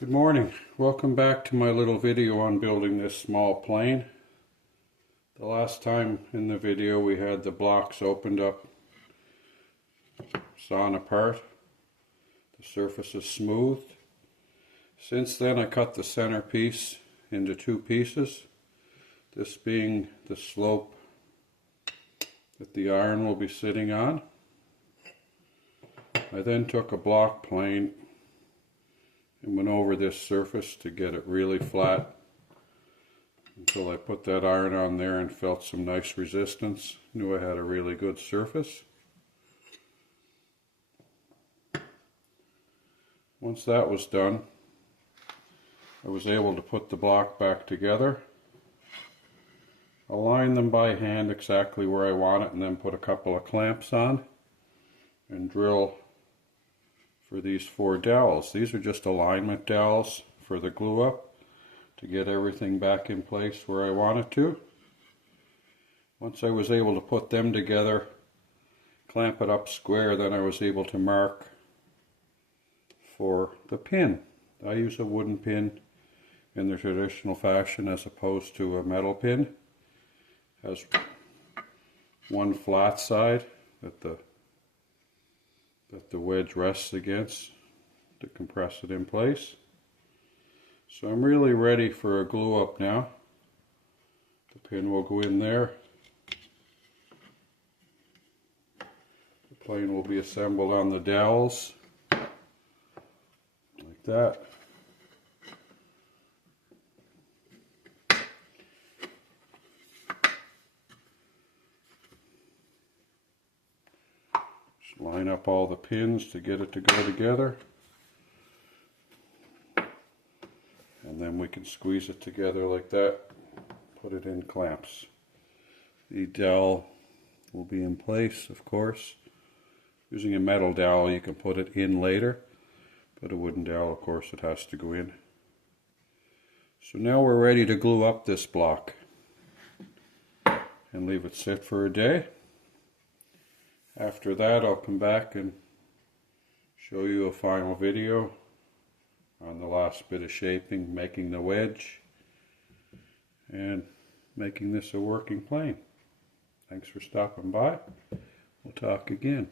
Good morning. Welcome back to my little video on building this small plane. The last time in the video we had the blocks opened up, sawn apart. The surface is smooth. Since then I cut the center piece into two pieces, this being the slope that the iron will be sitting on. I then took a block plane and went over this surface to get it really flat until I put that iron on there and felt some nice resistance. Knew I had a really good surface. Once that was done, I was able to put the block back together, align them by hand exactly where I want it, and then put a couple of clamps on and drill for these 4 dowels. These are just alignment dowels for the glue up to get everything back in place where I want it to. Once I was able to put them together, clamp it up square, then I was able to mark for the pin. I use a wooden pin in the traditional fashion as opposed to a metal pin. It has one flat side that the wedge rests against to compress it in place. So I'm really ready for a glue up now. The pin will go in there. The plane will be assembled on the dowels like that. Line up all the pins to get it to go together, and then we can squeeze it together like that, put it in clamps. The dowel will be in place, of course. Using a metal dowel you can put it in later, but a wooden dowel, of course, it has to go in. So now we're ready to glue up this block and leave it sit for a day. After that, I'll come back and show you a final video on the last bit of shaping, making the wedge, and making this a working plane. Thanks for stopping by. We'll talk again.